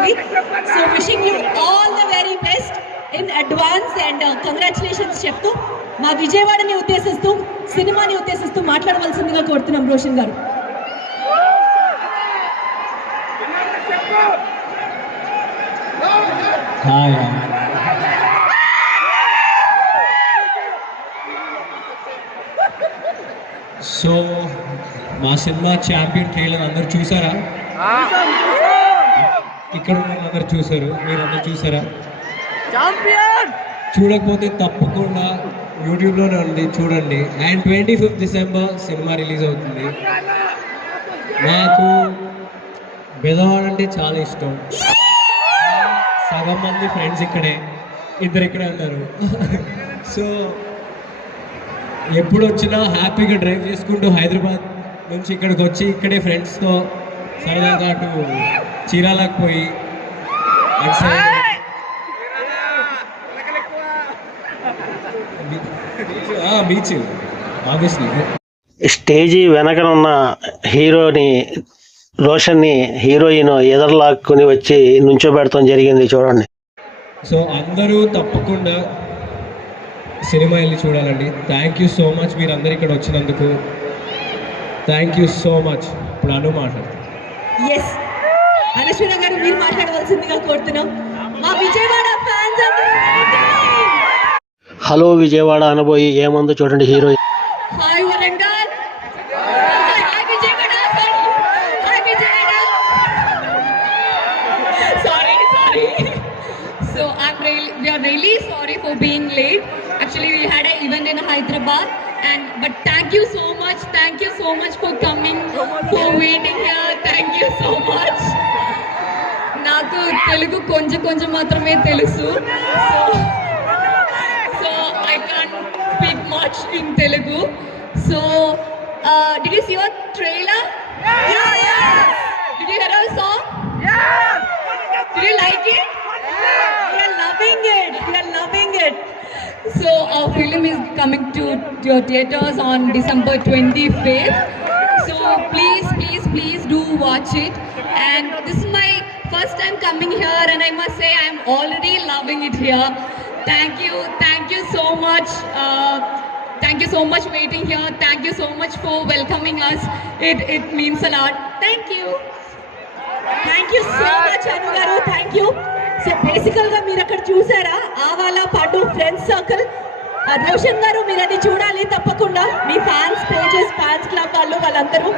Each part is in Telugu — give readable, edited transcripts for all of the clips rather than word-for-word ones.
జరుగుతుంది. So wishing you all the very best in advance and congratulations చెప్తూ మా విజయవాడని ఉద్దేశిస్తూ సినిమాని ఉద్దేశిస్తూ మాట్లాడవలసిందిగా కోరుతున్నాం రోషన్ గారు. సో మా సినిమా ఛాంపియన్ ట్రైలర్ అందరు చూసారా? ఇక్కడ ఉన్న అందరు చూసారు, మీరు అందరు చూసారా? చూడకపోతే తప్పకుండా యూట్యూబ్లోనే ఉంది, చూడండి. And 25th December cinema release అవుతుంది. నాకు బెదవాడ అంటే చాలా ఇష్టం. సగం మంది ఫ్రెండ్స్ ఇక్కడే, ఇద్దరు ఇక్కడే ఉన్నారు. సో ఎప్పుడు వచ్చినా హ్యాపీగా డ్రైవ్ చేసుకుంటూ హైదరాబాద్ నుంచి ఇక్కడికి వచ్చి ఇక్కడే ఫ్రెండ్స్తో సరదాగా అటు చీరాలకు పోయి బీచ్ ఆబ్వియస్లీ. స్టేజీ వెనకన ఉన్న హీరోని రోషన్ని హీరోయిన్ ఎదరలాక్కుని వచ్చి నుంచోబెడతాం జరిగింది, చూడండి. సో అందరూ తప్పకుండా సినిమా వెళ్ళి చూడాలండి. థ్యాంక్ యూ సో మచ్ మీరు అందరు ఇక్కడ వచ్చినందుకు. Thank you so much. ఇప్పుడు అను మాట్లాడుతున్నాం. ఎస్ అనశ్వర గారు మీరు మాట్లాడవలసిందిగా కోరుతున్నాం. మా విజయవాడ ఫ్యాన్స్ హలో విజయవాడ అనబోయి ఏమందో చూడండి heroine. Hi Warangal, hi Vijayawada, hi Vijayawada. Sorry. So we are really sorry for being late. Actually we had an event in Hyderabad but thank you so much for coming, for waiting here. Thank you so much. నాకు తెలుగు కొంచెం మాత్రమే తెలుసు, so I can't speak much in Telugu. So did you see our trailer? Yes. Did you hear our song? Yes. Did you like it? We are loving it. So our film is coming to your theaters on December 25th. So please do watch it. And this is my first time coming here and I must say I'm already loving it here. Thank you so much. Thank you so much waiting here. Thank you so much for welcoming us. It means a lot. Thank you so much Anu garu. Thank you. So బేసికల్గా మీరు అక్కడ చూసారా ఆవాలా పాటు ఫ్రెండ్స్ సర్కిల్. రోషన్ గారు మీరు అది చూడాలి తప్పకుండా, మీ ఫ్యాన్స్ పేజెస్, ఫ్యాన్స్ క్లబ్ వాళ్ళందరూ.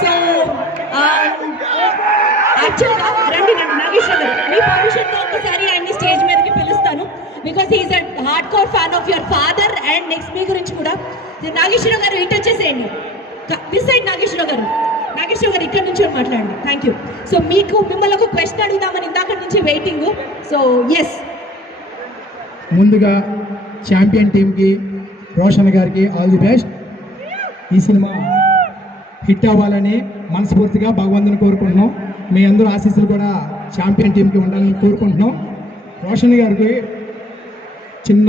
సో యాక్చువల్గా రండి నాగేశ్వర గారు, మీ పర్మిషన్తో ఒకసారి ఆయన్ని స్టేజ్ మీదకి పిలుస్తాను. Because he's a hardcore fan of your father and next మీ గురించి కూడా. నాగేశ్వర గారు ఇటు వచ్చేసేయండి, దిస్ సైడ్ నాగేశ్వర గారు ఇక్కడ నుంచి మాట్లాడండి. Thank you. సో మిమ్మల్ని ఒక క్వశ్చన్ అడుగుదామని ఇందాక నుంచి వెయిటింగ్. సో ఎస్, ముందుగా ఛాంపియన్ టీంకి, రోషన్ గారికి ఆల్ ది బెస్ట్. ఈ సినిమా హిట్ అవ్వాలని మనస్ఫూర్తిగా భగవంతుని కోరుకుంటున్నాం. మీ అందరూ ఆశీస్సులు కూడా ఛాంపియన్ టీంకి ఉండాలని కోరుకుంటున్నాం. రోషన్ గారికి చిన్న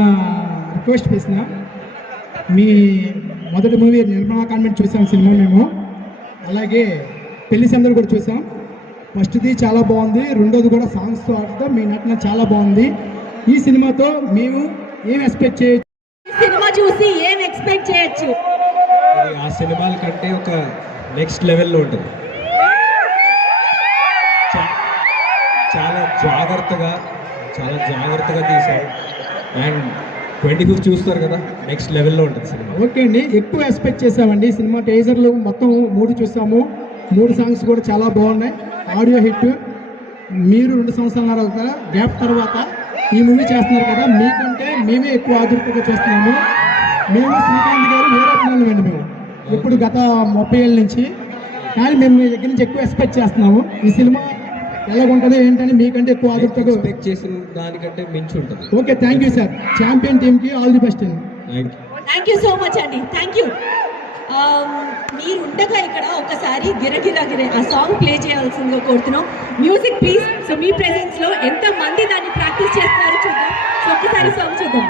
రిక్వెస్ట్ చేసిన, మీ మొదటి మూవీ నిర్మలా కాన్వెంట్ చూసాం సినిమా మేము, అలాగే పెళ్లి సందడి కూడా చూసాం. ఫస్ట్ది చాలా బాగుంది, రెండోది కూడా సాంగ్స్తో ఆడతాం. మీ నటన చాలా బాగుంది. ఈ సినిమాతో మేము ఏం ఎక్స్పెక్ట్ చేయొచ్చు? సినిమా చూసి ఏం ఎక్స్పెక్ట్ చేయొచ్చు? ఆ సినిమాల కంటే ఒక నెక్స్ట్ లెవెల్లో ఉంటుంది. చాలా జాగ్రత్తగా తీసాం. అండ్ 25th చూస్తారు కదా, నెక్స్ట్ లెవెల్లో ఉంటుంది సినిమా. ఓకే అండి, ఎక్కువ ఎక్స్పెక్ట్ చేసామండి. సినిమా టేజర్లు మొత్తం 3 చూసాము. 3 సాంగ్స్ కూడా చాలా బాగున్నాయి. Audio hit. మీరు 2 సంవత్సరాల గ్యాప్ తర్వాత ఈ మూవీ చేస్తున్నారు కదా, మీకంటే మేమే ఎక్కువ ఆదుర్తగా చూస్తున్నాము. మేము శ్రీకాంత్ గారు వీరత్నాలు అండి, మేము ఇప్పుడు గత 30 ఏళ్ళ నుంచి. కానీ మేము మీ దగ్గర నుంచి ఎక్కువ ఎక్స్పెక్ట్ చేస్తున్నాము. ఈ సినిమా ఎలాగుంటుందో ఏంటని మీకంటే ఎక్కువ ఆదుర్తగా ఎక్స్పెక్ట్ చేసిన దానికంటే మించి ఉంటుంది. Okay, thank you sir. Champion టీమ్కి ఆల్ ది బెస్ట్ అండి. థ్యాంక్ యూ సో మచ్ అండి. Thank you. మీరు ఉండగా ఇక్కడ ఒకసారి గిరగిరా ఆ సాంగ్ ప్లే చేయాల్సిందిగా కోరుతున్నాం. Music please. So me presence లో ఎంత మంది దాన్ని ప్రాక్టీస్ చేస్తున్నారో చూద్దాం. సో ఒకసారి సాంగ్ చూద్దాం.